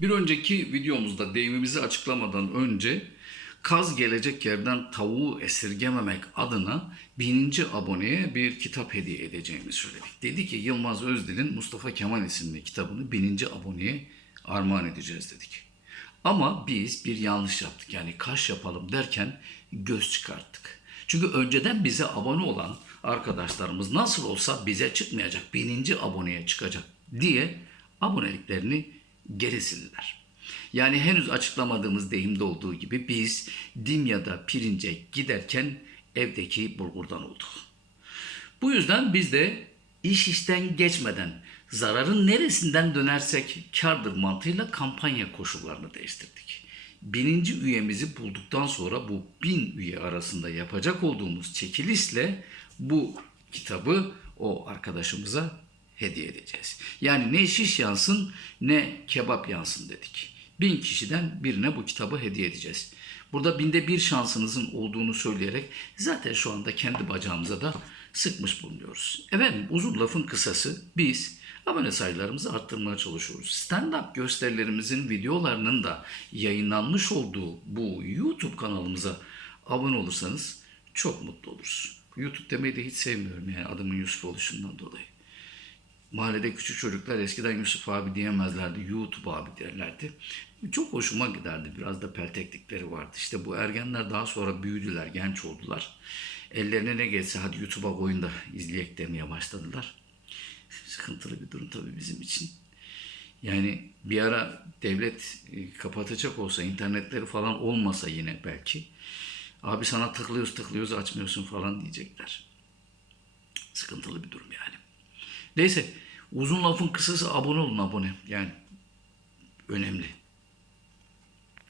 Bir önceki videomuzda deyimimizi açıklamadan önce kaz gelecek yerden tavuğu esirgememek adına bininci aboneye bir kitap hediye edeceğimi söyledik. Dedi ki Yılmaz Özdil'in Mustafa Kemal isimli kitabını bininci aboneye armağan edeceğiz dedik. Ama biz bir yanlış yaptık. Yani kaş yapalım derken göz çıkarttık. Çünkü önceden bize abone olan arkadaşlarımız nasıl olsa bize çıkmayacak, bininci aboneye çıkacak diye aboneliklerini geri sildiler. Yani henüz açıklamadığımız deyimde olduğu gibi biz Dimya'da pirince giderken evdeki bulgurdan olduk. Bu yüzden biz de iş işten geçmeden zararın neresinden dönersek kardır mantığıyla kampanya koşullarını değiştirdik. Bininci üyemizi bulduktan sonra bu bin üye arasında yapacak olduğumuz çekilişle bu kitabı o arkadaşımıza hediye edeceğiz. Yani ne şiş yansın ne kebap yansın dedik. Bin kişiden birine bu kitabı hediye edeceğiz. Burada binde bir şansınızın olduğunu söyleyerek zaten şu anda kendi bacağımıza da sıkmış bulunuyoruz. Efendim uzun lafın kısası biz abone sayılarımızı arttırmaya çalışıyoruz. Stand-up gösterilerimizin videolarının da yayınlanmış olduğu bu YouTube kanalımıza abone olursanız çok mutlu oluruz. YouTube demeyi de hiç sevmiyorum yani adımın Yusuf oluşundan dolayı. Mahallede küçük çocuklar eskiden Yusuf abi diyemezlerdi, YouTube abi derlerdi. Çok hoşuma giderdi. Biraz da pelteklikleri vardı. İşte bu ergenler daha sonra büyüdüler, genç oldular. Ellerine ne geçse hadi YouTube'a koyun da izleyek demeye başladılar. Sıkıntılı bir durum tabii bizim için. Yani bir ara devlet e, kapatacak olsa, internetleri falan olmasa yine belki. Abi sana tıklıyoruz tıklıyoruz açmıyorsun falan diyecekler. Sıkıntılı bir durum yani. Neyse uzun lafın kısası abone olun abone. Yani önemli.